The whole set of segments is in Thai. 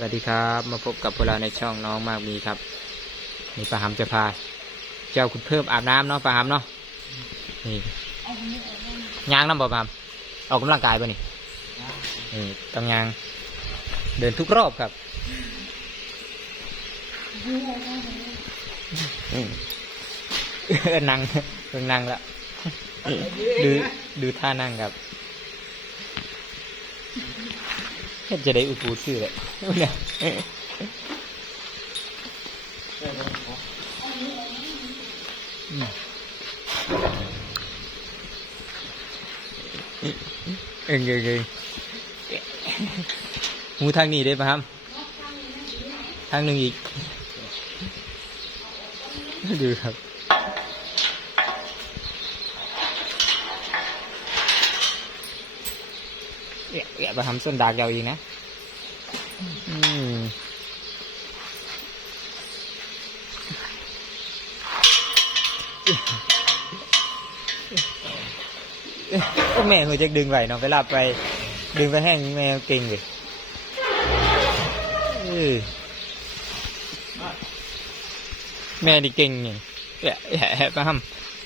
สวัสดีครับมาพบกับพวกเราในช่องน้องมากมีครับนี่ปลาหำจะพา เจ้าคุณเพิ่มอาบน้ำเนาะปลาหำเนาะนี่ยางน้ำบ่ปลาหำออกกำลังกายป่ะนี่นี่ต้องยาง เดินทุกรอบครับเออนั่งเพิ่งนั่งล้วดูดูท่านั่งครับเฮ็ดจะได้อุปูซื้อเลย เนี่ยอืมเองเองเองหมูทางนี้ได้ป แม่หัวจะดึงไหวเนาะไปลับไป ดึงไปแห้งแม่เก่งเลยแม่ดีเก่งไงแอะแอะแอะไปทำ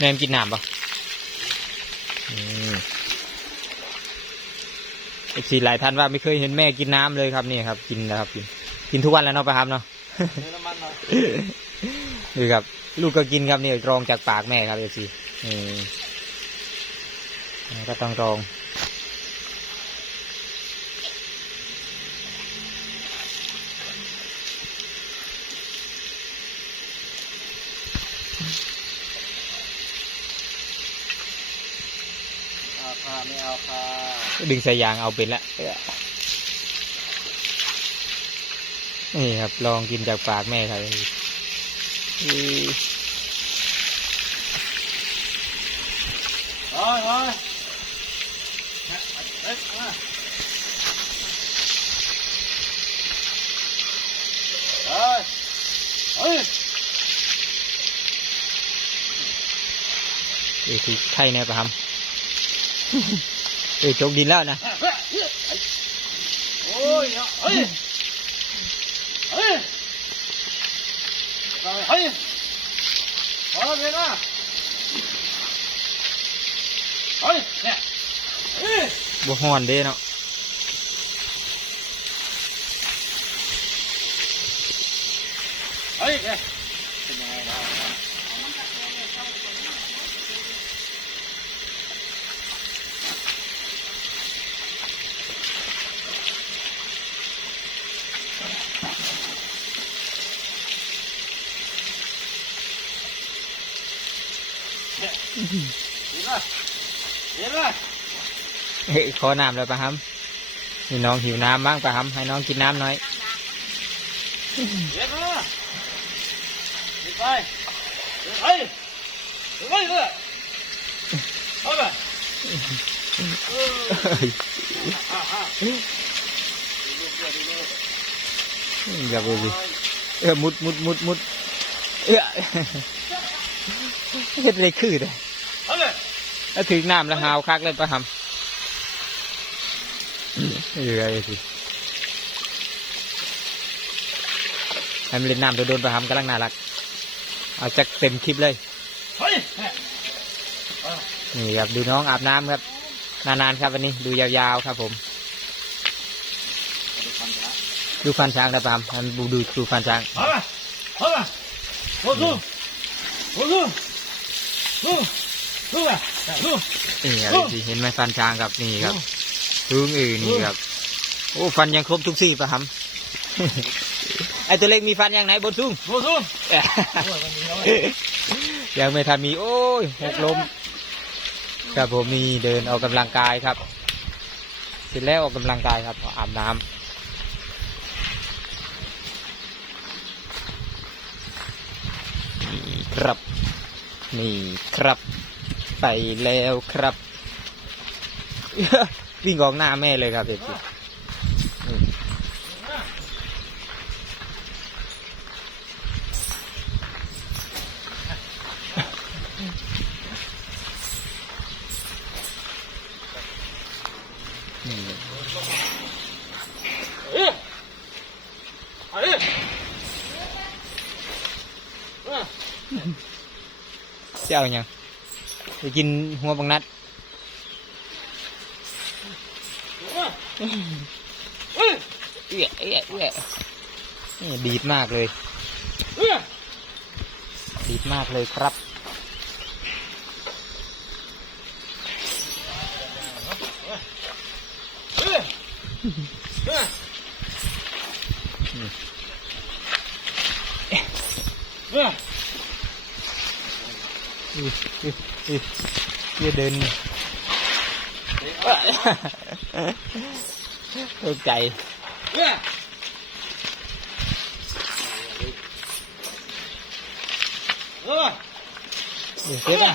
แม่มนกินน้ำปะอืมเอฟซีหลายท่านว่าไม่เคยเห็นแม่กินน้ำเลยครับนี่ครับ กินแล้วครับ กิน กินทุกวันแล้วเนาะปะครับเนาะนี่ครับ ลูกก็กินครับนี่รองจากปากแม่ครับเอฟซีนี่ก็ต้องรอง เอาค่ะ ไม่เอาค่ะดึงสายยางเอาเป็นละนี่ครับลองกินจากปากแม่ครับอือโอ้ยโอ้ยเฮ้ยมาเฮ้ยเฮ้ยเอ้ยคือไข่แน่ปะครับ เอ้ยจกดินแล้วนะโอ้ยเฮ้ยเฮ้ยเฮ้ยพอแล้วเพียงอะเฮ้ยเนี่ยเฮ้ยบ่ฮ้อนเด้เนาะเฮ้ยเนี่ยเป็นยังไงนะ เฮ้ยขอน้ำแล้วปะครับนี่น้องหิวน้ำบ้างปะครับให้น้องกินน้ำหน่อยเห็นป่ะเห็นไปเห็นไปเห็นไปเลยเอาไปเอออ่าอ่าดูลูกด้วยดูลูกอย่าไปดิเออมุดมุดมุดมุดเอ้ยเฮ็ดอะไรคือเด้เอาเลย ถ้าถึงน้ำแล้วหาวคักเลยปะครับเออไอ้สิให้มันเล่นน้ำโดนๆปะครับกำลังน่ารัก เอาจักเต็มคลิปเลยเฮ้ยนี่ครับดูน้องอาบน้ำครับ นานๆครับวันนี้ดูยาวๆครับผม ดูฟันช้างนะปามมันดูดูดูฟันช้างเอาไปเอาไปโอ้ดูโอ้ดูดูดูไปดู นี่ครับสิเห็นไหมฟันช้างครับนี่ครับพึ่งเออนี่ครับโอ้ฟันยังครบทุกซี่ปะครับไอตัวเล็กมีฟันยังไหนบนซุ้งดูดูเอ้ยโอ้ยมันมีเอาไว้ยังไม่ทันมีโอ้ยหกล้มครับผมมีเดินออกกำลังกายครับ เสร็จแล้วออกกำลังกายครับอาบน้ำนี่ครับ นี่ครับ ไปแล้วครับ วิ่งออกหน้าแม่เลยครับเด็กเจ้าเนี่ย ไปกินหัวบังนัดเออเอ้ยเอื้อเอื้อเอื้อนี่ดีดมากเลยดีดมากเลยครับเอ้ยเอ้ ยเอ้ยอื้ออื้ออื้อเอื้อเดินตกใจ เอ้ยเอ้ย เดี๋ยวเซ็ตอะ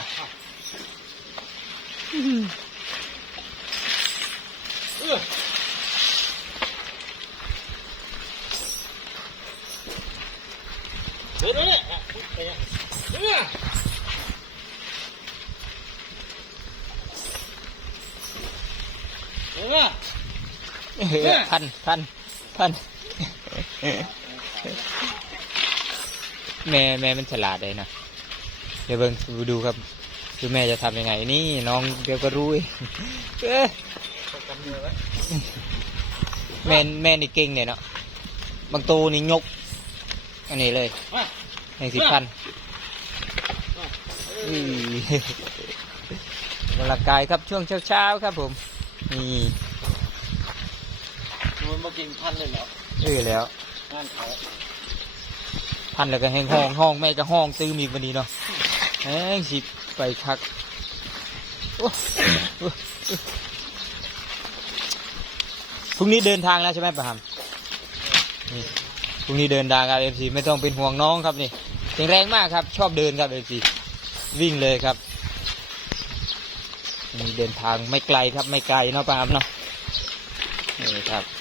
เอ้ยเดี๋ยวนี้เอ้ยเอ้ยเอ้ย เออพันพันพันแม่แม่มันฉลาดเลยนะเดี๋ยวเบิ่งดูครับคือแม่จะทำยังไงนี่น้องเดี๋ยวก็รู้เองเอ้แม่แม่นี่เก่งเนี่ยเนาะบางตัวนี่ยก อันนี้เลยมาแห่งสิบพันกกำลังกายครับช่วงเช้าๆครับผมนี่ มันมากินพันเลยเหรอเออแล้วงานเขาพันแล้วก็แห้งห้องห้องแม่ก็ห้องตื้มอีกวันนี้เนาะแห้งสิไปคักโอ้โอ้โอ้พรุ่งนี้เดินทางแล้วใช่ไหมปะฮัมนี่พรุ่งนี้เดินทางครับเอฟซีไม่ต้องเป็นห่วงน้องครับนี่แข็งแรงมากครับ ชอบเดินครับเอฟซีวิ่งเลยครับนี่เดินทางไม่ไกลครับไม่ไกลเนาะปะฮัมเนาะนี่ครับ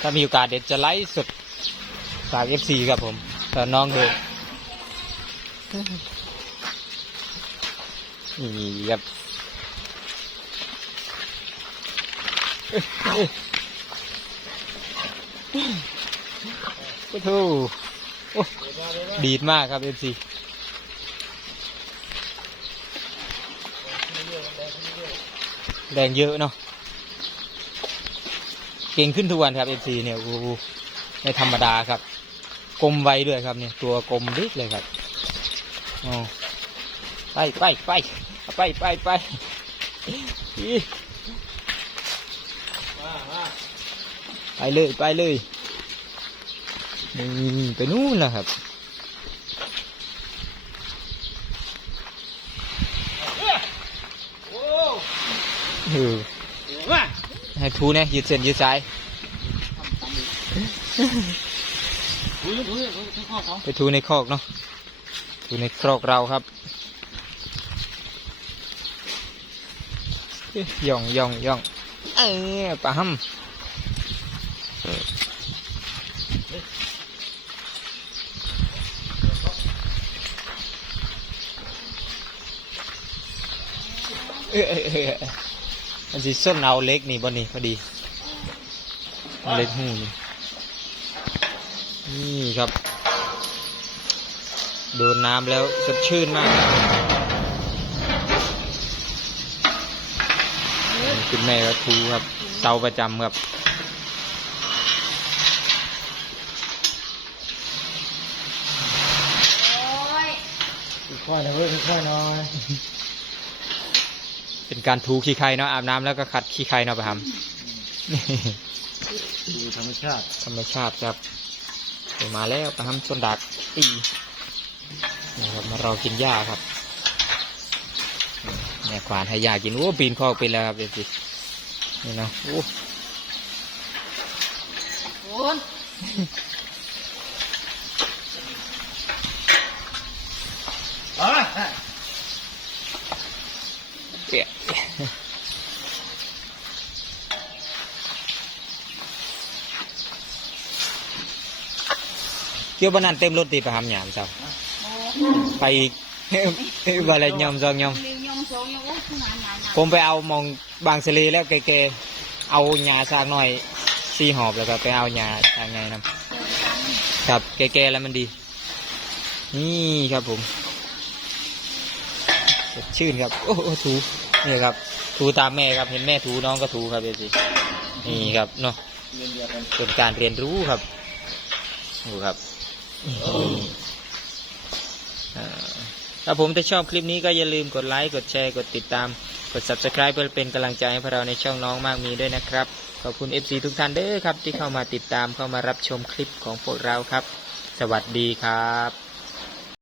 ถ้ามีโอกาสเดี๋ยวจะไลฟ์สดฝากเอฟซีครับผมตอนน้องเดินนี่ครับโอ้โหดีดมากครับเอฟซีแรงเยอะเนาะ ก่งขึ้นทุกวันครับเอฟซีเนี่ยโอ้ไม่ธรรมดาครับกลมไวด้วยครับเนี่ยตัวกลมดิกเลยครับอ๋อไปไปไปไปไปไปไปเลยไปเลยไปนู่นแล้วครับเอ้ยโอ้เออมา ให้ทูเนี่ยยืดเส้นยืดสายไปทูในคอกเนาะทูในครอกเราครับย่องย่องย่องเออปะฮัมเอ้ยเอ้ยเออ มันสิส้นเอาเล็กนี่บนนี่พอดีเอาเล็กหูนี่นี่ครับ โดนน้ำแล้วสดชื่นมากครับนี่คุณแม่ก็ทูครับ เตาประจำครับค่อยนะเว้ยค่อยหน่อย เป็นการทูขี้ไข่เนาะอาบน้ำแล้วก็ขัดขี้ไข่เนาะไปทำดูธรรมชาติธรรมชาติครับเดี๋ยวมาแล้วไปทำชนดักตีนี่ครับมารอกินหญ้าครับเนี่ยควานให้หญ้ากินโอ้ปีนคอกไปแล้วครับเดี๋ยวสินี่นะโอ้คุณอะ เปีย เกี่ยวบนนั้นเต็มรถตีไปทำหยามเจ้าไปอีกบอะไรยอมซองยอมเรียนยองสองยองโอ้ขนาดไหนนะผมไปเอามองบางสะลีแล้วแกๆเอาหญ้าสร้างหน่อยซีหอบแล้วก็ไปเอาหญ้าสร้างไงนำเอครับแก่ๆแล้วมันดี นี่ครับผมสดชื่นครับ โอ้โอ้ถูนี่ครับ ถูตามแม่ครับเห็นแม่ถูน้องก็ถูครับเอซีนี่ครับเนาะเรียนเดียวกันเป็นการเรียนรู้ครับดูครับอ่า ถ้าผมถ้าชอบคลิปนี้ก็อย่าลืมกดไลค์ กดแชร์ กดติดตาม กด subscribe เพื่อเป็นกำลังใจให้พวกเราในช่องน้องมากมีด้วยนะครับ ขอบคุณ FC ทุกท่านเด้อครับ ที่เข้ามาติดตามเข้ามารับชมคลิปของพวกเราครับ สวัสดีครับ